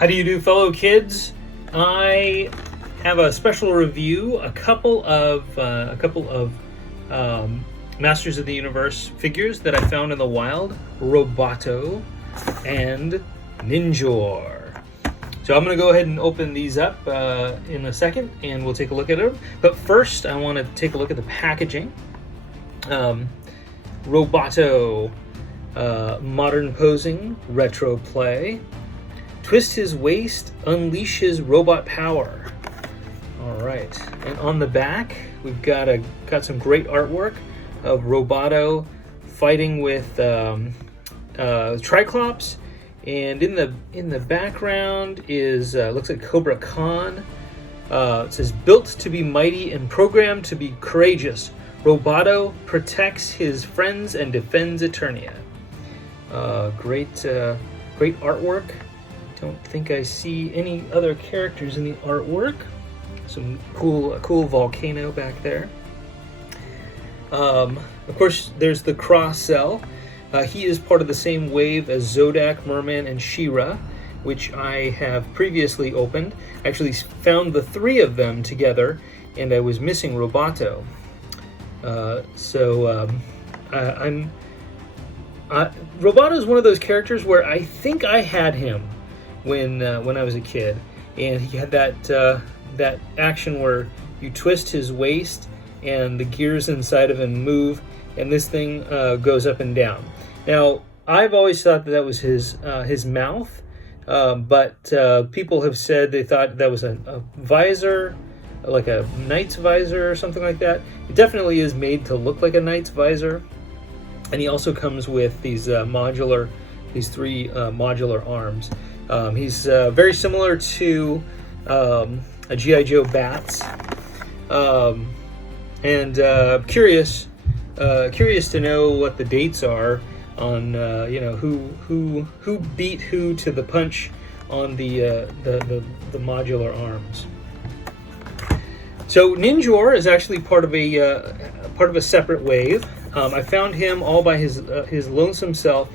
How do you do, fellow kids? I have a special review, a couple of Masters of the Universe figures that I found in the wild, Roboto and Ninjor. So I'm going to go ahead and open these up in a second, and we'll take a look at them. But first, I want to take a look at the packaging. Roboto, modern posing, retro play. Twist his waist, unleash his robot power. All right, and on the back, we've got some great artwork of Roboto fighting with Triclops, and in the background is looks like Cobra Khan. It says, "Built to be mighty and programmed to be courageous, Roboto protects his friends and defends Eternia." Great artwork. Don't think I see any other characters in the artwork. Some cool volcano back there. Of course, there's the cross cell. He is part of the same wave as Zodak, Merman, and She-Ra, which I have previously opened. I actually found the three of them together, and I was missing Roboto. Roboto is one of those characters where I think I had him when I was a kid, and he had that action where you twist his waist and the gears inside of him move, and this thing goes up and down. Now, I've always thought that was his mouth, but people have said they thought that was a visor, like a knight's visor or something like that. It definitely is made to look like a knight's visor, and he also comes with these three modular arms. He's very similar to a G.I. Joe Bats, and curious to know what the dates are on who beat who to the punch on the modular arms. So Ninjor is actually part of a separate wave. I found him all by his lonesome self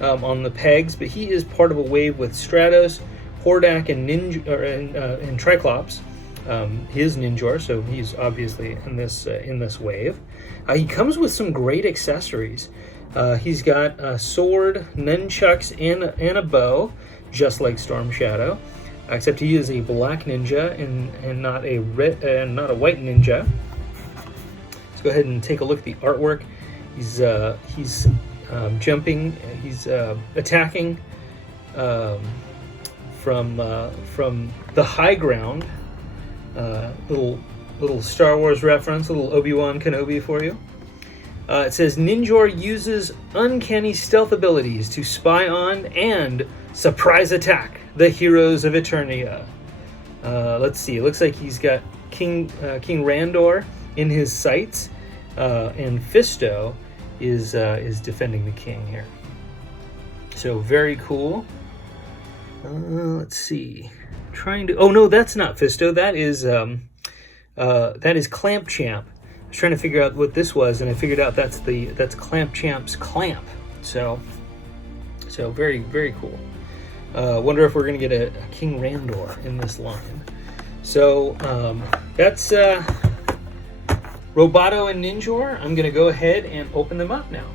on the pegs, but he is part of a wave with Stratos, Hordak, and and Triclops. He is Ninjor, so he's obviously in this wave. He comes with some great accessories. He's got a sword, nunchucks, and a bow, just like Storm Shadow, except he is a black ninja and not a white ninja. Let's go ahead and take a look at the artwork. He's jumping. He's attacking from the high ground. Little Star Wars reference, little Obi-Wan Kenobi for you. It says Ninjor uses uncanny stealth abilities to spy on and surprise attack the heroes of Eternia. Let's see. It looks like he's got King Randor in his sights, and Fisto is defending the king here. So very cool. Let's see. Oh no, that's not Fisto. That is Clamp Champ. I was trying to figure out what this was, and I figured out that's Clamp Champ's clamp. So very, very cool. Wonder if we're gonna get a King Randor in this line. So that's Roboto and Ninjor. I'm gonna go ahead and open them up now.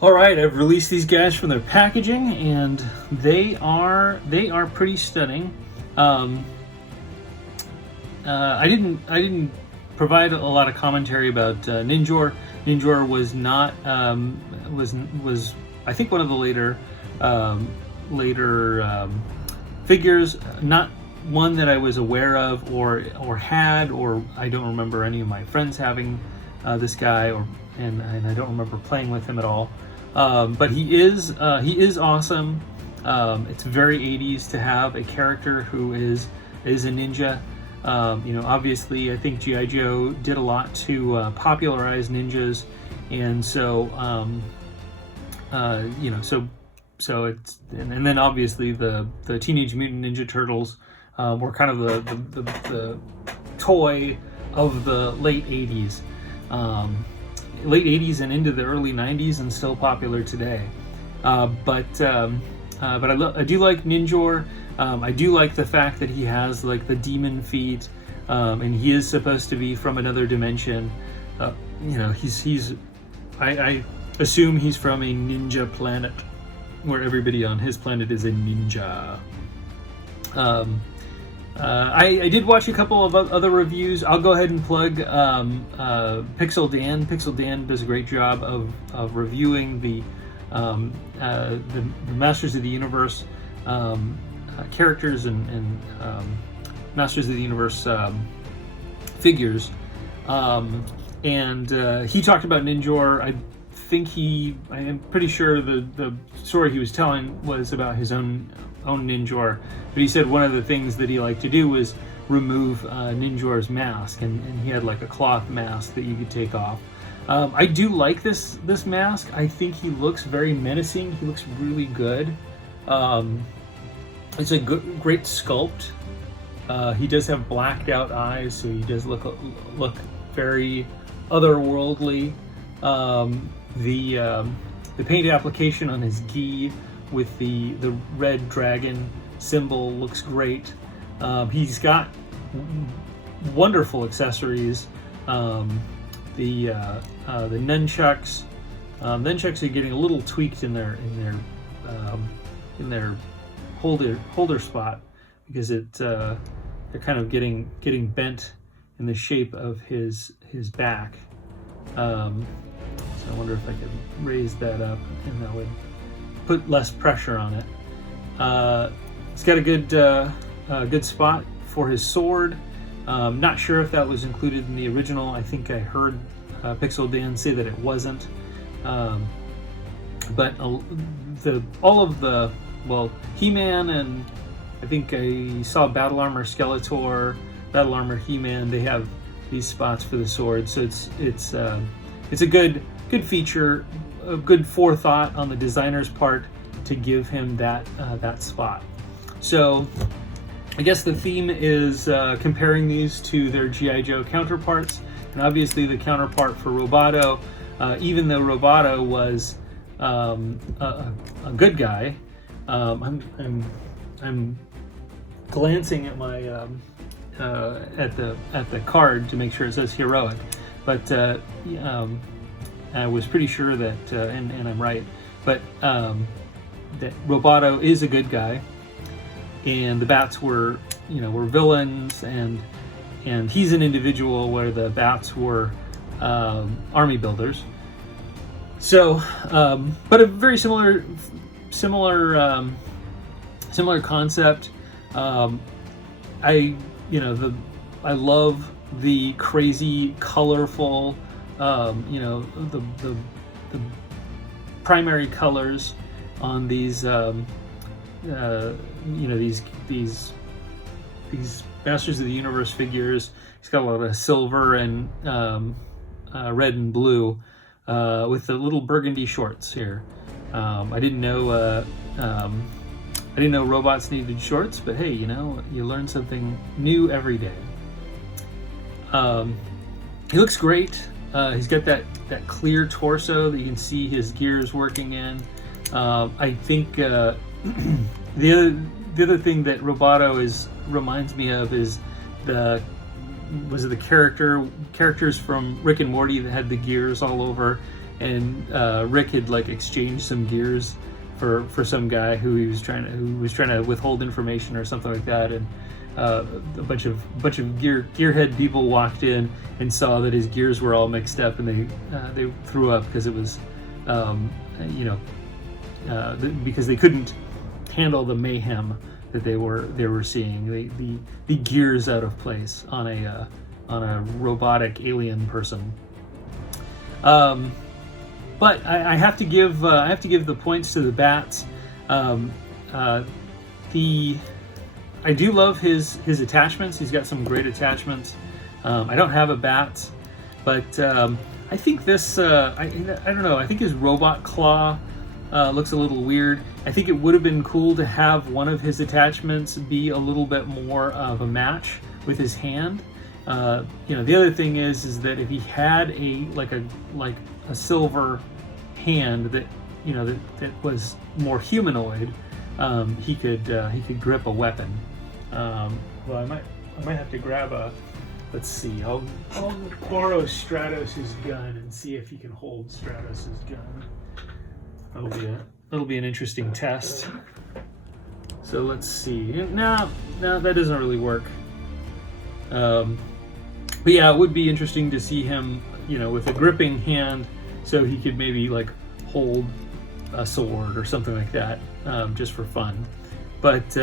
All right, I've released these guys from their packaging, and they are pretty stunning. I didn't provide a lot of commentary about Ninjor. Ninjor was not was I think one of the later figures, not one that I was aware of or had, or I don't remember any of my friends having this guy, or and I don't remember playing with him at all. But he is awesome. It's very 80s to have a character who is a ninja. Obviously, I think G.I. Joe did a lot to popularize ninjas, and so so it's and then obviously the Teenage Mutant Ninja Turtles were kind of the toy of the late 80s. Late 80s and into the early 90s, and still popular today. But I do like Ninjor. I do like the fact that he has like the demon feet, and he is supposed to be from another dimension. I assume he's from a ninja planet, where everybody on his planet is a ninja. I did watch a couple of other reviews. I'll go ahead and plug Pixel Dan. Pixel Dan does a great job of reviewing the Masters of the Universe characters and Masters of the Universe figures. And he talked about Ninjor. I am pretty sure the story he was telling was about his own Ninjor, but he said one of the things that he liked to do was remove Ninjor's mask, and he had like a cloth mask that you could take off. I do like this mask. I think he looks very menacing. He looks really good. It's a great sculpt. He does have blacked out eyes, so he does look very otherworldly. The paint application on his gi with the red dragon symbol looks great. He's got wonderful accessories. The nunchucks. Nunchucks are getting a little tweaked in their holder spot, because they're kind of getting bent in the shape of his back. So I wonder if I could raise that up, and that would put less pressure on it. It's got a good spot for his sword. Not sure if that was included in the original. I think I heard Pixel Dan say that it wasn't. But He-Man, and I think I saw Battle Armor Skeletor, Battle Armor He-Man. They have these spots for the sword, so it's a good feature, a good forethought on the designer's part to give him that spot. So I guess the theme is comparing these to their G.I. Joe counterparts, and obviously the counterpart for Roboto, even though Roboto was a good guy. I'm glancing at my at the card to make sure it says heroic, but I was pretty sure that, and I'm right, but that Roboto is a good guy, and the Bats were villains, and he's an individual where the Bats were army builders. So, but a very similar concept. I love the crazy, colorful, the primary colors on these, these Masters of the Universe figures. He's got a lot of silver and red and blue, with the little burgundy shorts here. I didn't know robots needed shorts, but hey, you learn something new every day. He looks great. He's got that clear torso that you can see his gears working in. I think the other thing that Roboto reminds me of is the characters from Rick and Morty that had the gears all over, and Rick had exchanged some gears for some guy who was trying to withhold information or something like that, and a bunch of gearhead people walked in and saw that his gears were all mixed up, and they threw up because it was because they couldn't handle the mayhem that they were seeing, the gears out of place on a robotic alien person. But I have to give the points to the bats. I do love his attachments. He's got some great attachments. I don't have a bat, but I think this I don't know. I think his robot claw looks a little weird. I think it would have been cool to have one of his attachments be a little bit more of a match with his hand. The other thing is that if he had a silver hand that was more humanoid, he could grip a weapon. Well, I might have to grab a. Let's see. I'll borrow Stratos' gun and see if he can hold Stratos' gun. That'll be an interesting test. So let's see. No, that doesn't really work. But yeah, it would be interesting to see him, with a gripping hand, so he could maybe hold a sword or something like that, just for fun. But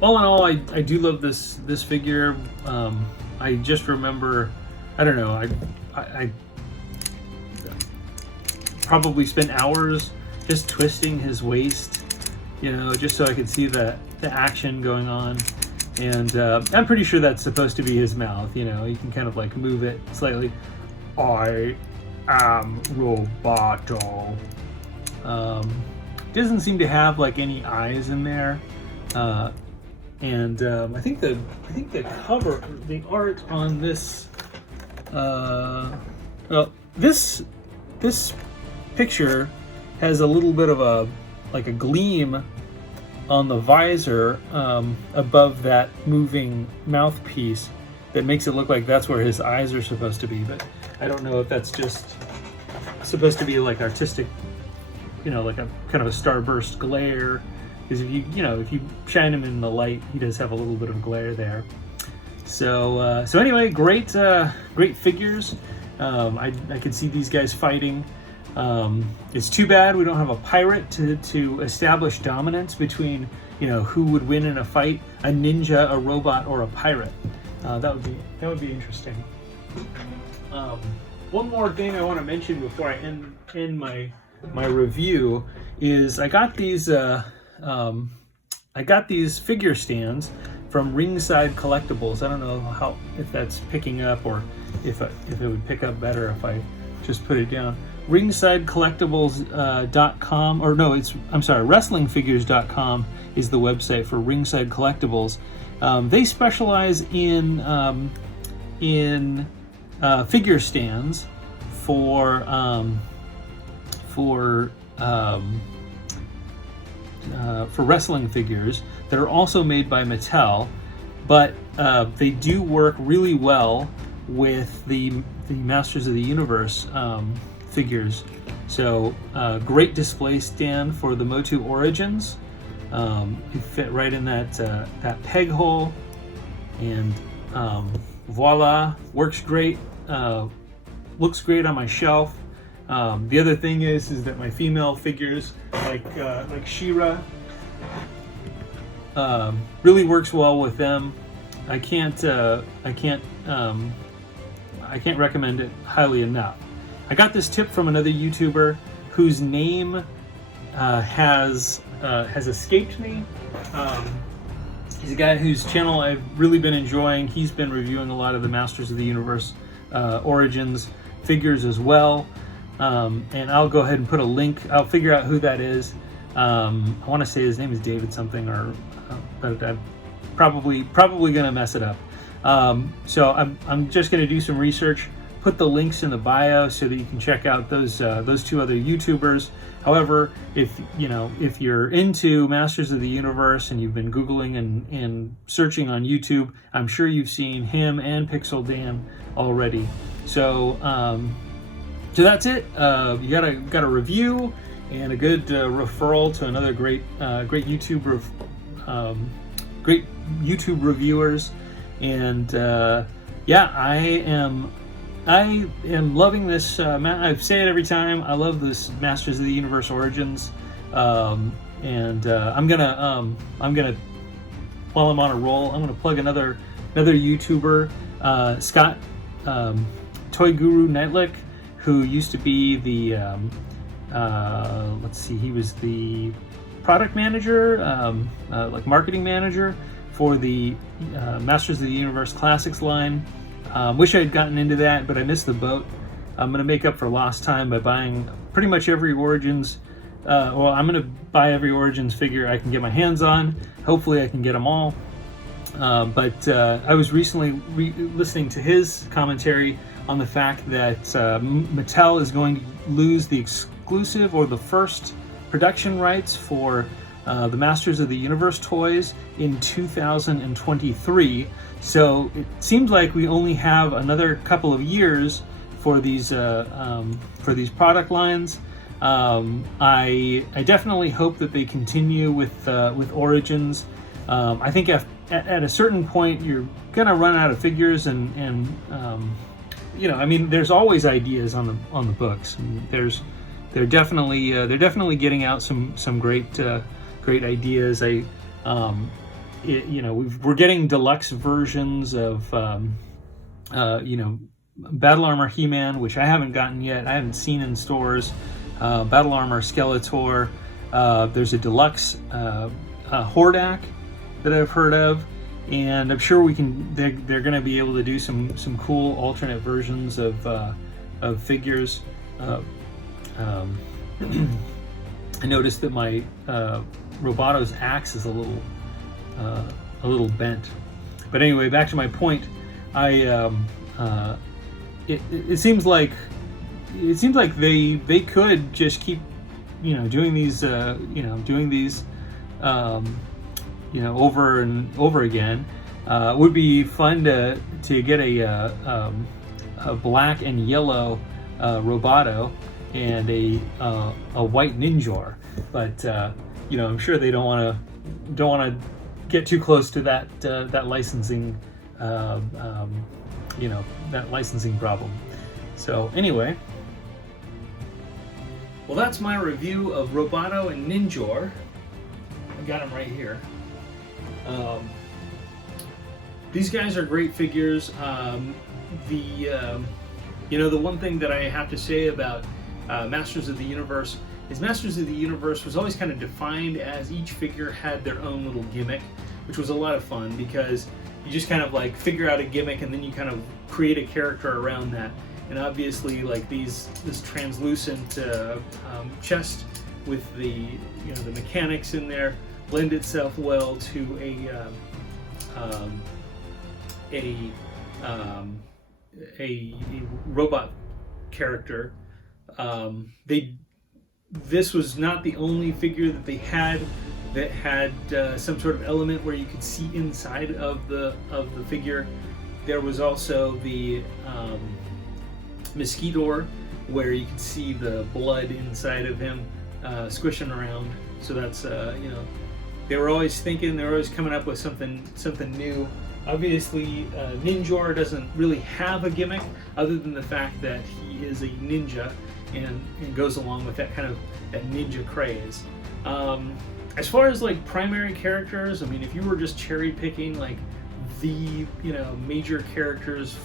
all in all, I do love this figure. I just remember, I don't know, I probably spent hours just twisting his waist, just so I could see the action going on. And I'm pretty sure that's supposed to be his mouth. You can kind of move it slightly. I am Roboto. Doesn't seem to have like any eyes in there, and I think the cover, the art on this, well, this picture has a little bit of a gleam on the visor above that moving mouthpiece that makes it look like that's where his eyes are supposed to be, but I don't know if that's just supposed to be like artistic, like a kind of a starburst glare, because if you shine him in the light, he does have a little bit of glare there. So anyway, great figures. I could see these guys fighting. It's too bad we don't have a pirate to establish dominance between who would win in a fight, a ninja, a robot, or a pirate. That would be interesting. One more thing I want to mention before I end my review is I got these figure stands from Ringside Collectibles. I don't know if that's picking up, or if it would pick up better if I just put it down. RingsideCollectibles.com, or no, WrestlingFigures.com is the website for Ringside Collectibles. They specialize in figure stands for wrestling figures that are also made by Mattel, but they do work really well with the Masters of the Universe figures. So great display stand for the MOTU Origins. It fit right in that peg hole, and voila, works great. Looks great on my shelf. The other thing is that my female figures, like She-Ra, really works well with them. I can't recommend it highly enough. I got this tip from another YouTuber whose name has escaped me. He's a guy whose channel I've really been enjoying. He's been reviewing a lot of the Masters of the Universe Origins figures as well. And I'll go ahead and put a link. I'll figure out who that is. I want to say his name is David something, but I'm probably going to mess it up. So I'm just going to do some research, put the links in the bio so that you can check out those two other YouTubers. However, if you're into Masters of the Universe and you've been Googling and searching on YouTube, I'm sure you've seen him and Pixel Dan already. So that's it. You got a review and a good referral to another great YouTube reviewers. And I am loving this. I say it every time. I love this Masters of the Universe Origins, and I'm gonna while I'm on a roll, I'm gonna plug another YouTuber, Scott Toy Guru Nightlick, who used to be the let's see, he was the product manager, like marketing manager for the Masters of the Universe Classics line. Wish I had gotten into that, but I missed the boat. I'm going to make up for lost time by buying pretty much every Origins. Well, I'm going to buy every Origins figure I can get my hands on. Hopefully I can get them all. But I was recently listening to his commentary on the fact that Mattel is going to lose the exclusive or the first production rights for the Masters of the Universe toys in 2023. So it seems like we only have another couple of years for these product lines. I definitely hope that they continue with Origins. I think at a certain point you're gonna run out of figures, and I mean, there's always ideas on the books. I mean, they're definitely getting out some great ideas. We're getting deluxe versions of Battle Armor He-Man, which I haven't gotten yet. I haven't seen in stores. Battle Armor Skeletor. There's a deluxe Hordak that I've heard of, and I'm sure they're going to be able to do some cool alternate versions of figures. I noticed that my Roboto's axe is a little bent. But anyway, back to my point. It seems like they could just keep doing these over and over again. It would be fun to get a black and yellow Roboto and a white Ninjor, but I'm sure they don't want to get too close to that licensing that licensing problem. So anyway, well, that's my review of Roboto and Ninjor. I got them right here. These guys are great figures. The one thing that I have to say about Masters of the Universe is Masters of the Universe was always kind of defined as each figure had their own little gimmick, which was a lot of fun because you just kind of like figure out a gimmick and then you kind of create a character around that. And obviously, like this translucent chest with the mechanics in there lend itself well to a robot character. This was not the only figure that they had that had some sort of element where you could see inside of the figure. There was also the Mosquitor, where you could see the blood inside of him squishing around. So that's they were always coming up with something new. Obviously, Ninjor doesn't really have a gimmick other than the fact that he is a ninja and goes along with that ninja craze. As far as like primary characters, I mean, if you were just cherry picking like the major characters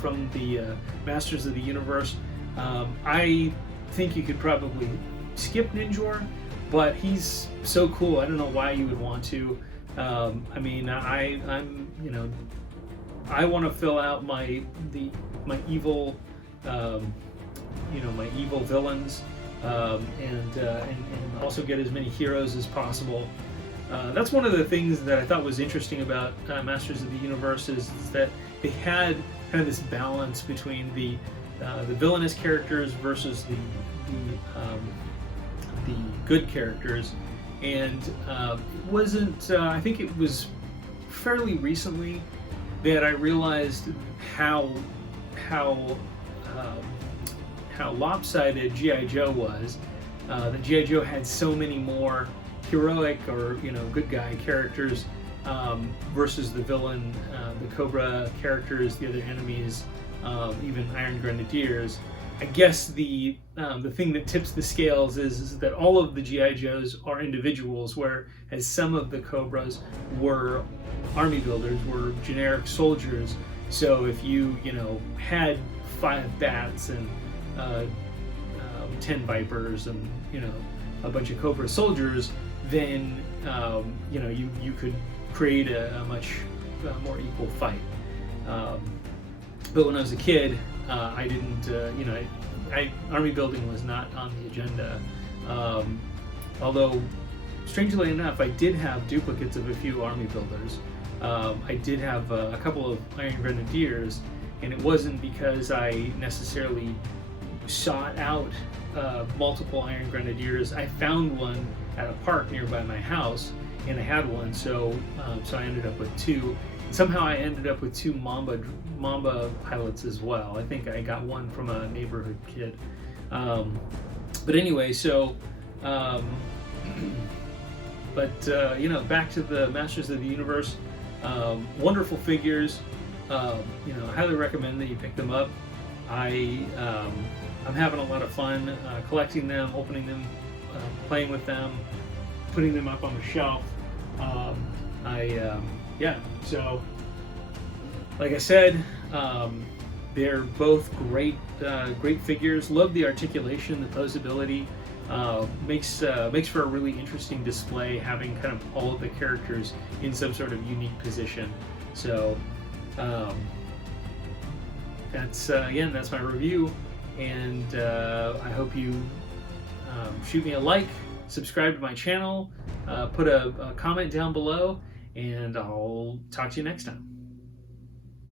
from the Masters of the Universe, I think you could probably skip Ninjor, but he's so cool. I don't know why you would want to. I mean, I want to fill out my evil my evil villains, and also get as many heroes as possible. That's one of the things that I thought was interesting about Masters of the Universe is that they had kind of this balance between the villainous characters versus the good characters, and it wasn't. I think it was fairly recently that I realized how lopsided G.I. Joe was. That G.I. Joe had so many more heroic or good guy characters versus the villain, the Cobra characters, the other enemies, even Iron Grenadiers. I guess the thing that tips the scales is that all of the G.I. Joes are individuals, whereas some of the Cobras were army builders, were generic soldiers. So if you had 5 bats and 10 vipers and, you know, a bunch of Cobra soldiers, then you know, you could create a much more equal fight. But when I was a kid, I didn't, you know, army building was not on the agenda. Although, strangely enough, I did have duplicates of a few army builders. I did have a couple of Iron Grenadiers, and it wasn't because I necessarily sought out multiple Iron Grenadiers. I found one at a park nearby my house, and I had one, so I ended up with 2. Somehow I ended up with 2 Mamba pilots as well. I think I got one from a neighborhood kid. But anyway, so, you know, back to the Masters of the Universe. Wonderful figures. You know, I highly recommend that you pick them up. I'm having a lot of fun collecting them, opening them, playing with them, putting them up on the shelf. Yeah, so like I said, they're both great figures. Love the articulation, the posability. Makes for a really interesting display, having kind of all of the characters in some sort of unique position. So that's again, that's my review, and I hope you shoot me a like, subscribe to my channel, put a comment down below, and I'll talk to you next time.